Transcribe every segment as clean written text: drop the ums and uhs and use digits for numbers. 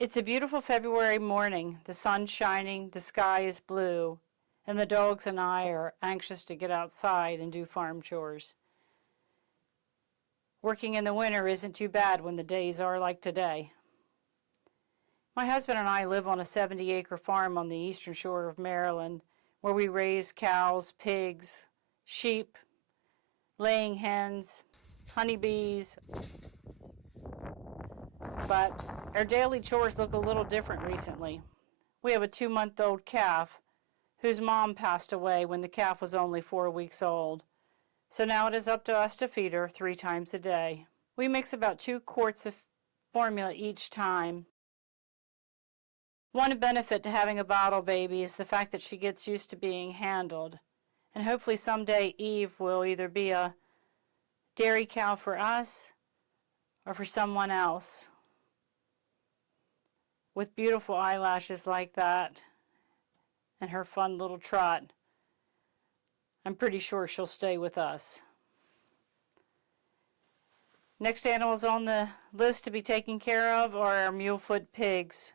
It's a beautiful February morning. The sun's shining, the sky is blue, and the dogs and I are anxious to get outside and do farm chores. Working in the winter isn't too bad when the days are like today. My husband and I live on a 70-acre farm on the eastern shore of Maryland where we raise cows, pigs, sheep, laying hens, honeybees. But our daily chores look a little different recently. We have a 2-month-old calf whose mom passed away when the calf was only 4 weeks old. So now it is up to us to feed her 3 times a day. We mix about 2 quarts of formula each time. One benefit to having a bottle baby is the fact that she gets used to being handled. And hopefully someday Eve will either be a dairy cow for us or for someone else. With beautiful eyelashes like that and her fun little trot, I'm pretty sure she'll stay with us. Next animals on the list to be taken care of are our mulefoot pigs.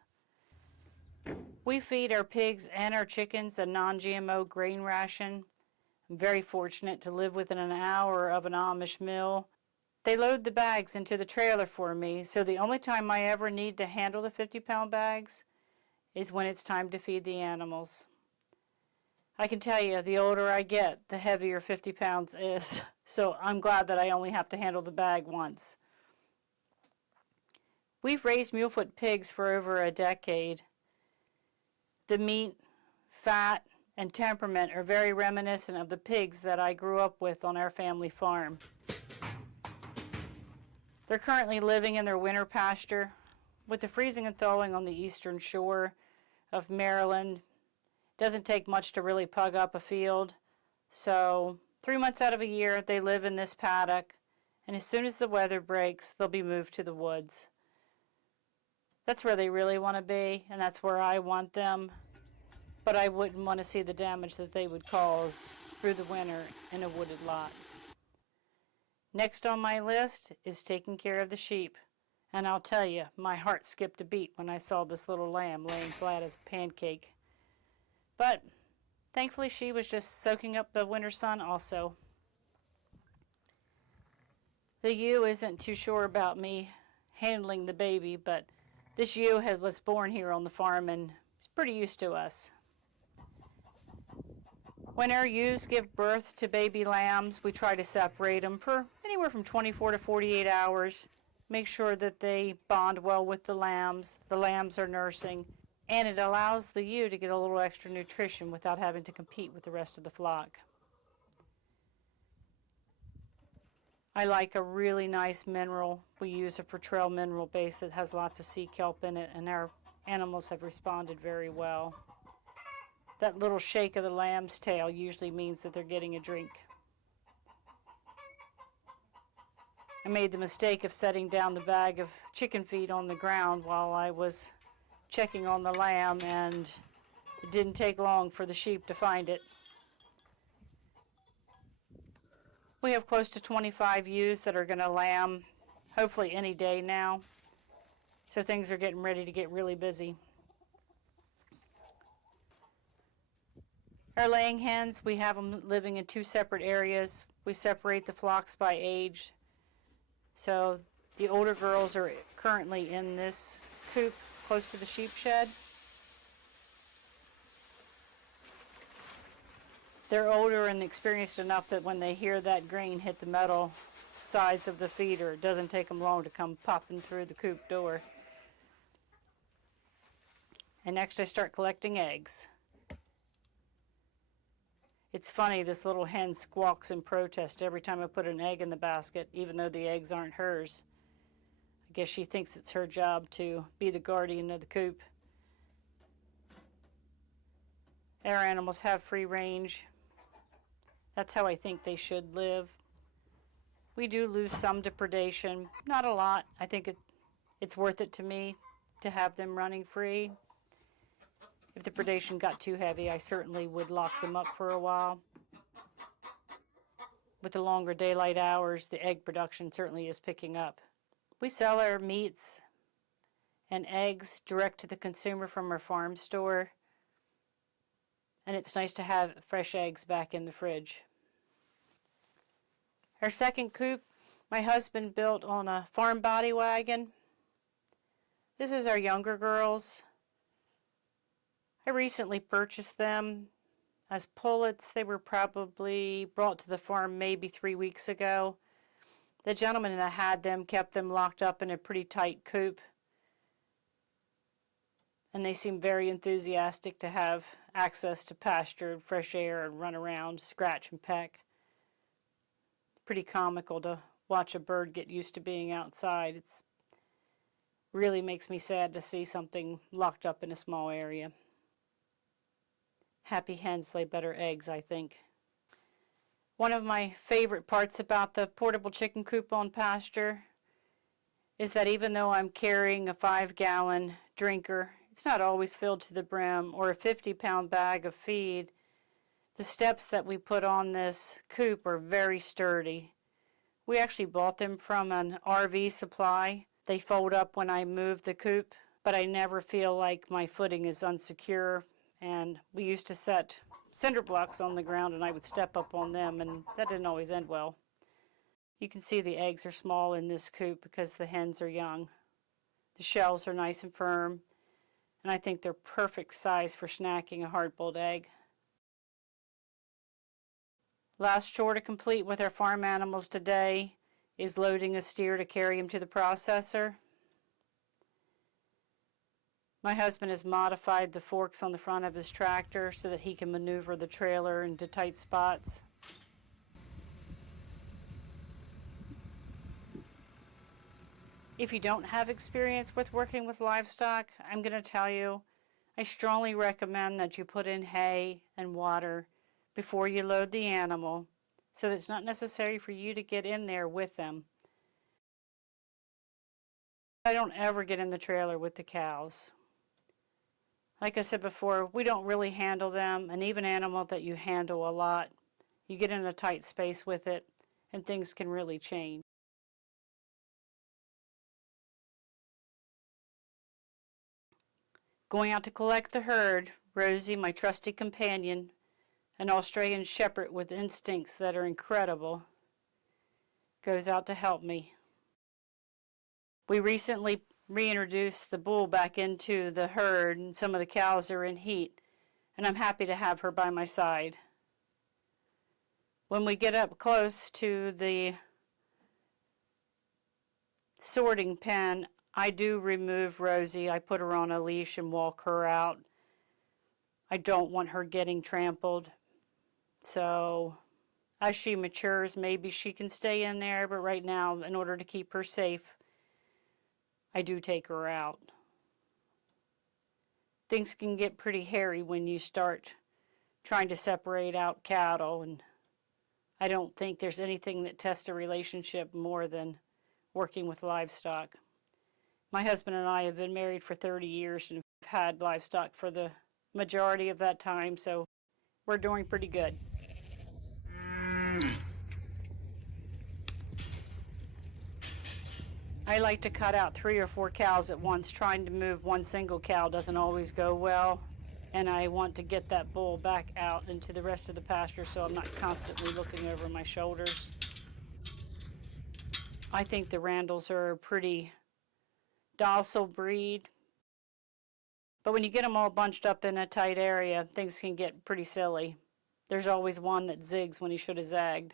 We feed our pigs and our chickens a non-GMO grain ration. I'm very fortunate to live within an hour of an Amish mill. They load the bags into the trailer for me, so the only time I ever need to handle the 50-pound bags is when it's time to feed the animals. I can tell you, the older I get, the heavier 50 pounds is, so I'm glad that I only have to handle the bag once. We've raised mulefoot pigs for over a decade. The meat, fat, and temperament are very reminiscent of the pigs that I grew up with on our family farm. They're currently living in their winter pasture. With the freezing and thawing on the eastern shore of Maryland, it doesn't take much to really pug up a field. So 3 months out of a year, they live in this paddock, and as soon as the weather breaks, they'll be moved to the woods. That's where they really want to be, and that's where I want them. But I wouldn't want to see the damage that they would cause through the winter in a wooded lot. Next on my list is taking care of the sheep. And I'll tell you, my heart skipped a beat when I saw this little lamb laying flat as a pancake. But thankfully she was just soaking up the winter sun also. The ewe isn't too sure about me handling the baby, but this ewe was born here on the farm and is pretty used to us. When our ewes give birth to baby lambs, we try to separate them for anywhere from 24 to 48 hours. Make sure that they bond well with the lambs are nursing, and it allows the ewe to get a little extra nutrition without having to compete with the rest of the flock. I like a really nice mineral. We use a Fertrell mineral base that has lots of sea kelp in it, and our animals have responded very well. That little shake of the lamb's tail usually means that they're getting a drink. I made the mistake of setting down the bag of chicken feed on the ground while I was checking on the lamb, and it didn't take long for the sheep to find it. We have close to 25 ewes that are going to lamb hopefully any day now, so things are getting ready to get really busy. Our laying hens, we have them living in 2 separate areas. We separate the flocks by age. So the older girls are currently in this coop close to the sheep shed. They're older and experienced enough that when they hear that grain hit the metal sides of the feeder, it doesn't take them long to come popping through the coop door. And next I start collecting eggs. It's funny, this little hen squawks in protest every time I put an egg in the basket, even though the eggs aren't hers. I guess she thinks it's her job to be the guardian of the coop. Our animals have free range. That's how I think they should live. We do lose some to predation, not a lot. I think it's worth it to me to have them running free. If the predation got too heavy, I certainly would lock them up for a while. With the longer daylight hours, the egg production certainly is picking up. We sell our meats and eggs direct to the consumer from our farm store. And it's nice to have fresh eggs back in the fridge. Our second coop, my husband built on a farm body wagon. This is our younger girls. I recently purchased them as pullets. They were probably brought to the farm maybe 3 weeks ago. The gentleman that had them kept them locked up in a pretty tight coop. And they seem very enthusiastic to have access to pasture and fresh air and run around, scratch and peck. Pretty comical to watch a bird get used to being outside. It really makes me sad to see something locked up in a small area. Happy hens lay better eggs, I think. One of my favorite parts about the portable chicken coop on pasture is that even though I'm carrying a 5-gallon drinker, it's not always filled to the brim, or a 50-pound bag of feed. The steps that we put on this coop are very sturdy. We actually bought them from an RV supply. They fold up when I move the coop, but I never feel like my footing is unsecure. And we used to set cinder blocks on the ground and I would step up on them, and that didn't always end well. You can see the eggs are small in this coop because the hens are young. The shells are nice and firm, and I think they're perfect size for snacking a hard-boiled egg. Last chore to complete with our farm animals today is loading a steer to carry him to the processor. My husband has modified the forks on the front of his tractor so that he can maneuver the trailer into tight spots. If you don't have experience with working with livestock, I'm going to tell you, I strongly recommend that you put in hay and water before you load the animal, so that it's not necessary for you to get in there with them. I don't ever get in the trailer with the cows. Like I said before, we don't really handle them, and even animal that you handle a lot, you get in a tight space with it, and things can really change. Going out to collect the herd, Rosie, my trusty companion, an Australian shepherd with instincts that are incredible, goes out to help me. We recently reintroduced the bull back into the herd, and some of the cows are in heat, and I'm happy to have her by my side. When we get up close to the sorting pen, I do remove Rosie. I put her on a leash and walk her out. I don't want her getting trampled. So as she matures, maybe she can stay in there, but right now, in order to keep her safe, I do take her out. Things can get pretty hairy when you start trying to separate out cattle, and I don't think there's anything that tests a relationship more than working with livestock. My husband and I have been married for 30 years and have had livestock for the majority of that time, so we're doing pretty good. I like to cut out 3 or 4 cows at once. Trying to move one single cow doesn't always go well, and I want to get that bull back out into the rest of the pasture so I'm not constantly looking over my shoulders. I think the Randalls are a pretty docile breed, but when you get them all bunched up in a tight area, things can get pretty silly. There's always one that zigs when he should have zagged.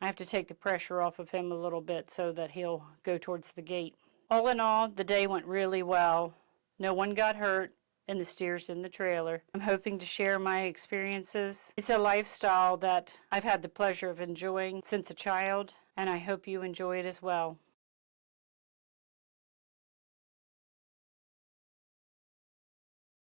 I have to take the pressure off of him a little bit so that he'll go towards the gate. All in all, the day went really well. No one got hurt, and the steer's in the trailer. I'm hoping to share my experiences. It's a lifestyle that I've had the pleasure of enjoying since a child, and I hope you enjoy it as well.